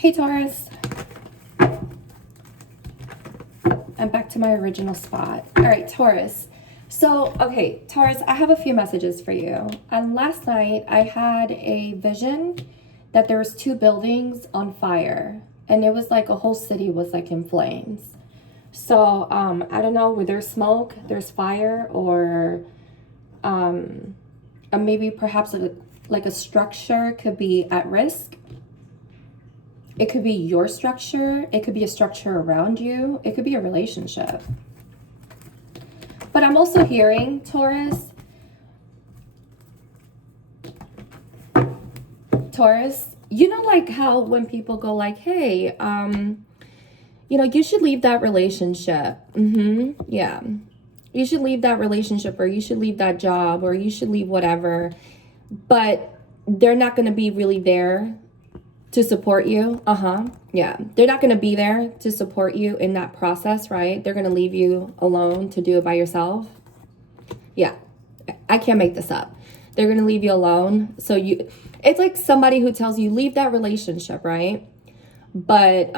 Hey Taurus, I'm back to my original spot. All right, Taurus. So, okay, Taurus, I have a few messages for you. Last night I had a vision that there was two buildings on fire, and it was like a whole city was like in flames. So, I don't know, where there's smoke, there's fire, or maybe perhaps like a structure could be at risk. It could be your structure. It could be a structure around you. It could be a relationship. But I'm also hearing, Taurus, you know, like how when people go like, hey, you should leave that relationship. Yeah. You should leave that relationship, or you should leave that job, or you should leave whatever. But they're not going to be really there to support you. Yeah. They're not going to be there to support you in that process, right? They're going to leave you alone to do it by yourself. Yeah. I can't make this up. They're going to leave you alone. So it's like somebody who tells you leave that relationship, right? But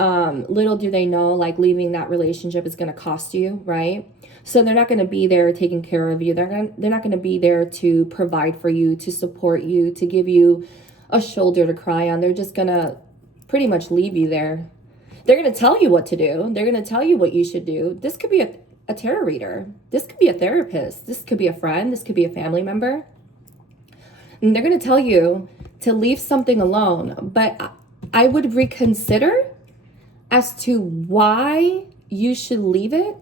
little do they know, like, leaving that relationship is going to cost you, right? So they're not going to be there taking care of you. They're not going to be there to provide for you, to support you, to give you a shoulder to cry on. They're just going to pretty much leave you there. They're going to tell you what to do. They're going to tell you what you should do. This could be a tarot reader. This could be a therapist. This could be a friend. This could be a family member. And they're going to tell you to leave something alone. But I would reconsider as to why you should leave it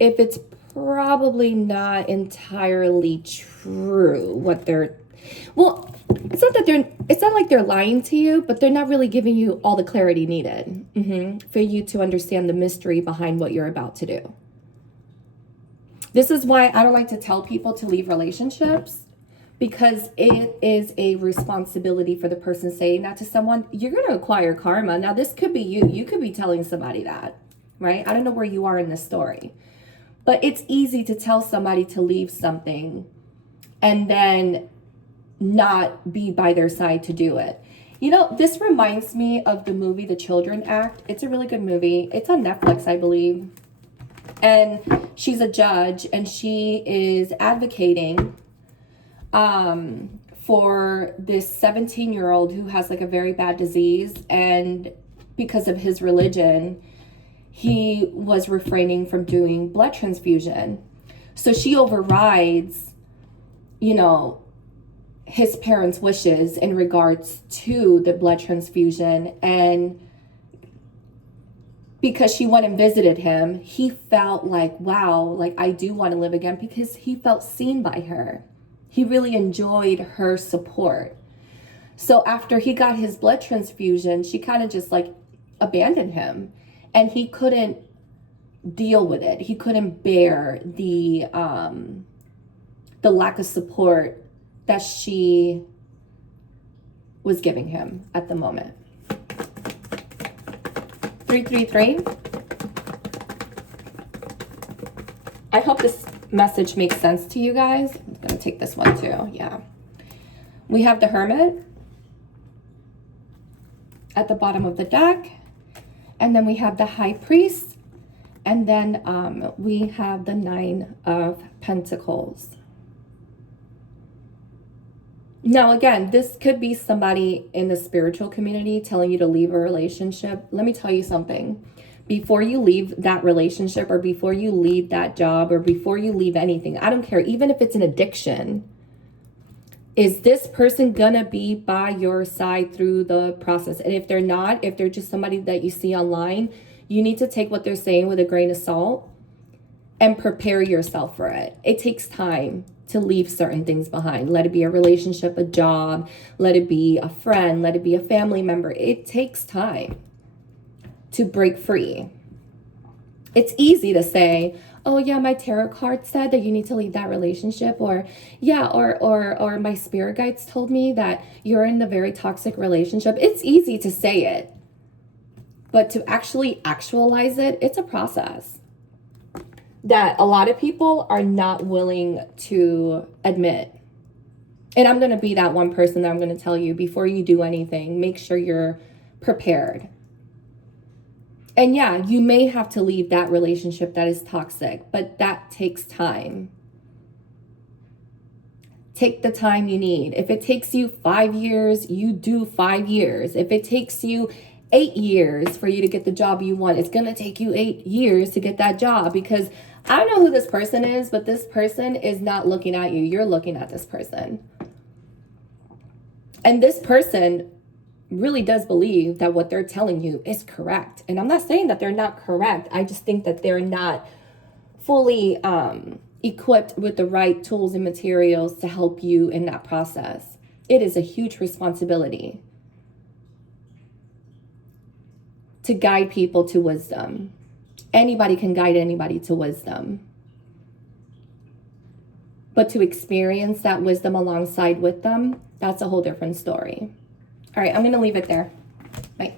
if it's probably not entirely true what they're, well, it's not like they're lying to you, but they're not really giving you all the clarity needed for you to understand the mystery behind what you're about to do. This is why I don't like to tell people to leave relationships, because it is a responsibility for the person saying that to someone. You're going to acquire karma. Now, this could be you. You could be telling somebody that, right? I don't know where you are in this story, but it's easy to tell somebody to leave something and then not be by their side to do it. You know, this reminds me of the movie The Children Act. It's a really good movie. It's on Netflix, I believe. And she's a judge, and she is advocating for this 17-year-old who has like a very bad disease, and because of his religion, he was refraining from doing blood transfusion. So she overrides, his parents' wishes in regards to the blood transfusion. And because she went and visited him, he felt like, wow, like I do want to live again, because he felt seen by her. He really enjoyed her support. So after he got his blood transfusion, she kind of just like abandoned him, and he couldn't deal with it. He couldn't bear the lack of support that she was giving him at the moment. 333. I hope this message makes sense to you guys. I'm going to take this one too. Yeah. We have the Hermit at the bottom of the deck. And then we have the High Priest. And then we have the Nine of Pentacles. Now, again, this could be somebody in the spiritual community telling you to leave a relationship. Let me tell you something. Before you leave that relationship, or before you leave that job, or before you leave anything, I don't care, even if it's an addiction, is this person gonna be by your side through the process? And if they're not, if they're just somebody that you see online, you need to take what they're saying with a grain of salt and prepare yourself for it. It takes time to leave certain things behind. Let it be a relationship, a job, let it be a friend, let it be a family member. It takes time to break free. It's easy to say, oh yeah, my tarot card said that you need to leave that relationship, or yeah, or my spirit guides told me that you're in a very toxic relationship. It's easy to say it, but to actually actualize it, it's a process that a lot of people are not willing to admit. And I'm going to be that one person that I'm going to tell you, before you do anything, make sure you're prepared. And yeah, you may have to leave that relationship that is toxic, but that takes time. Take the time you need. If it takes you 5 years, you do 5 years. If it takes you 8 years for you to get the job you want, it's going to take you 8 years to get that job, because I don't know who this person is, but this person is not looking at you. You're looking at this person. And this person really does believe that what they're telling you is correct. And I'm not saying that they're not correct. I just think that they're not fully equipped with the right tools and materials to help you in that process. It is a huge responsibility to guide people to wisdom. Anybody can guide anybody to wisdom. But to experience that wisdom alongside with them, that's a whole different story. All right, I'm going to leave it there. Bye.